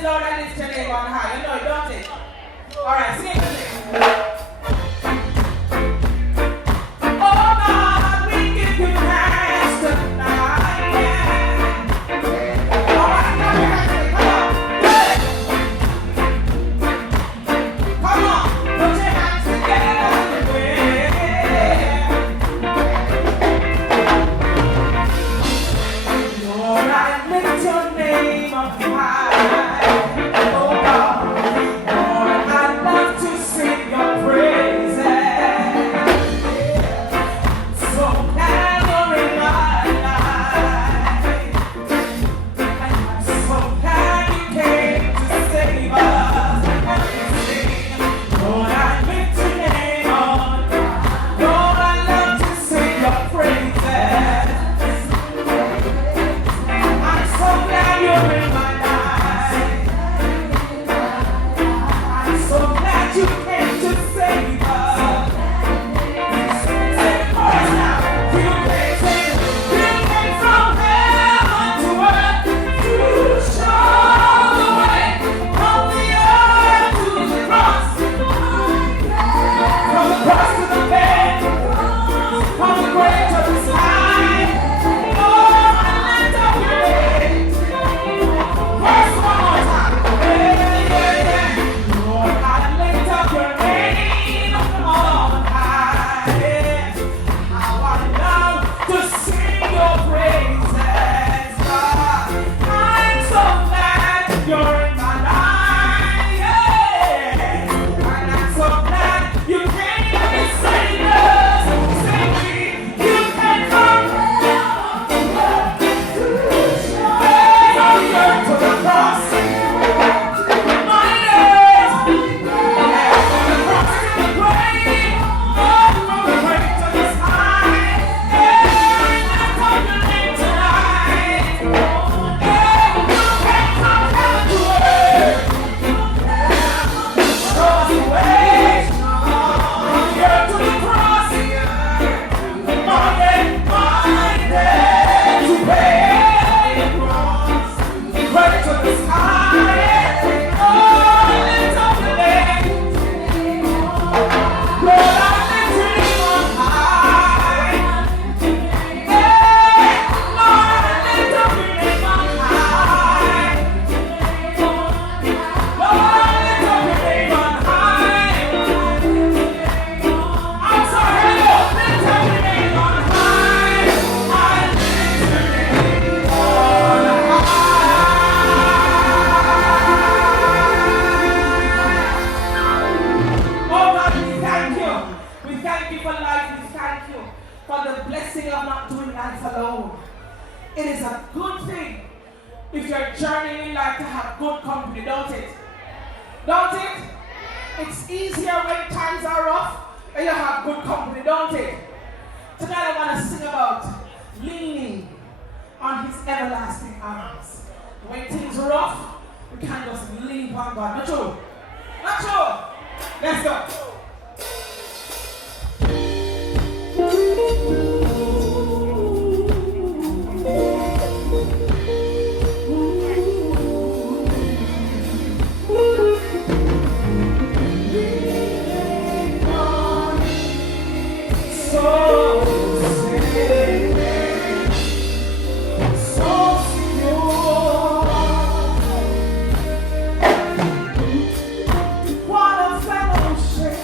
Praise Lord and lift your name on high. You know it, don't it? Alright, sing it with me. Oh God, we give you thanks tonight. Alright, come on. Put your hands together. Lord, I lift your name up high. Oh God, Lord, I love to sing your praises. So glad you're in my life. I'm so glad you came to save us. Lord, I lift your name on high. Lord, I love to sing your praises. I'm so glad you're in my life. I'm so glad you came to save us. Sing the chorus now. You came from heaven to earth to show the way from the earth to the cross, from the cross to the bed, from the grave to the sky. Lord, I lift up your name. Verse one more time. Yeah. Lord, I lift up your name on high. How I love to sing your praises. I'm so glad you're in my life. And I'm so glad you came to save us. Sing me. You came from heaven to the cross. My days, from the cross to the grave, from the grave to the sky. Lift up your name tonight. You came from heaven to earth. Show us the way. From the earth to the cross. My day to pay the cross. Right to the sky. Oh, lift up your name. Lord, I lift your name on high. Yeah, Lord, I lift up your name on high. Lord, I lift up your name on high. I'm sorry, Lord, lift up your name on high. I lift your name on high. Oh God, we thank you. We thank you for life. We thank you for the blessing of not doing life alone. It is a good thing if you're journeying in life to have good company, don't it? Don't it? It's easier when times are rough and you have good company, don't it? Tonight I want to sing about leaning on his everlasting arms. When things are rough, we can't just lean on God. Not true? Not true? Let's go. So secure. What a fellowship.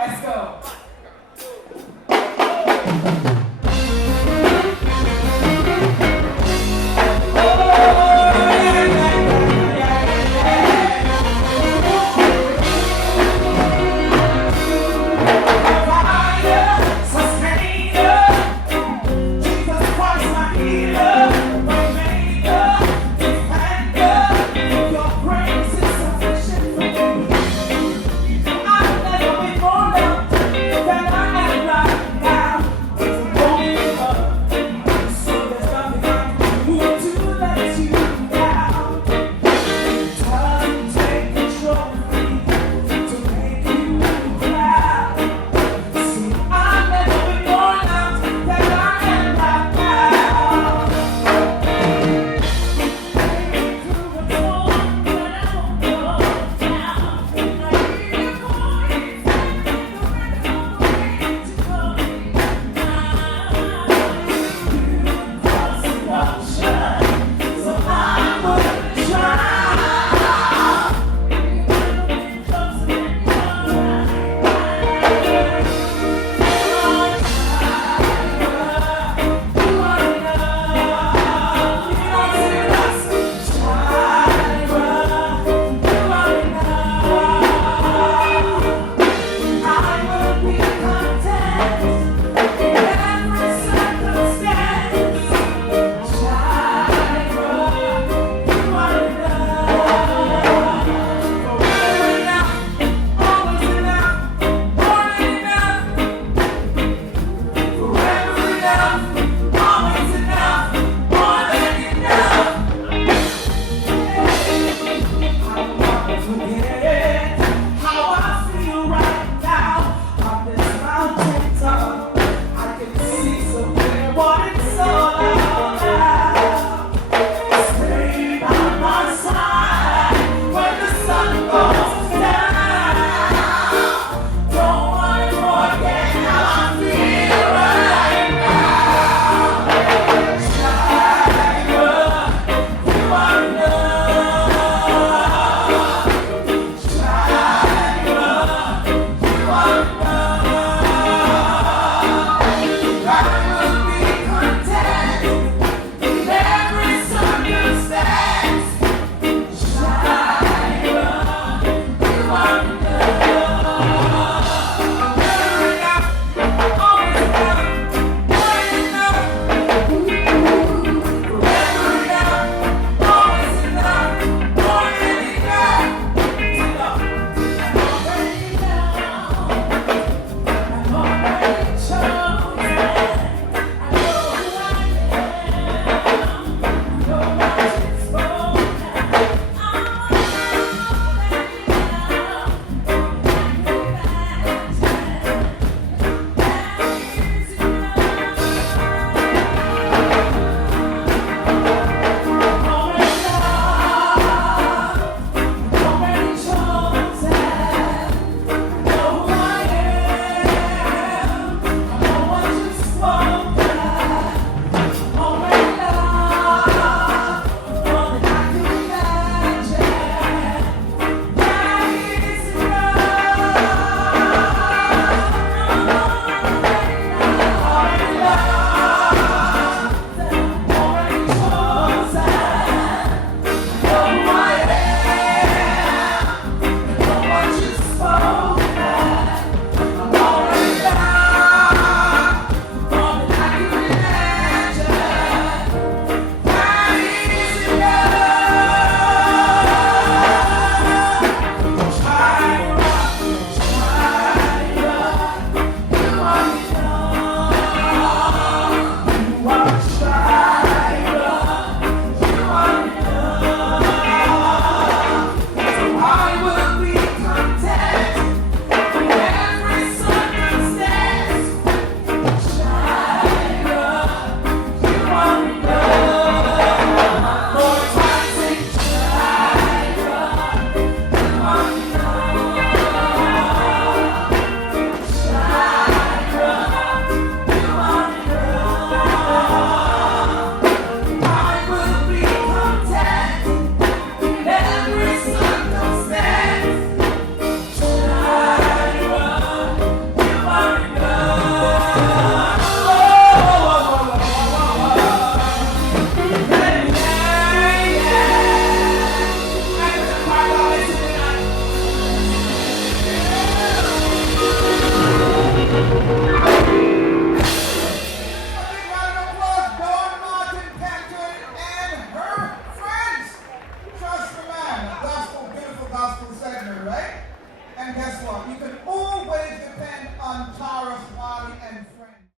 Let's go.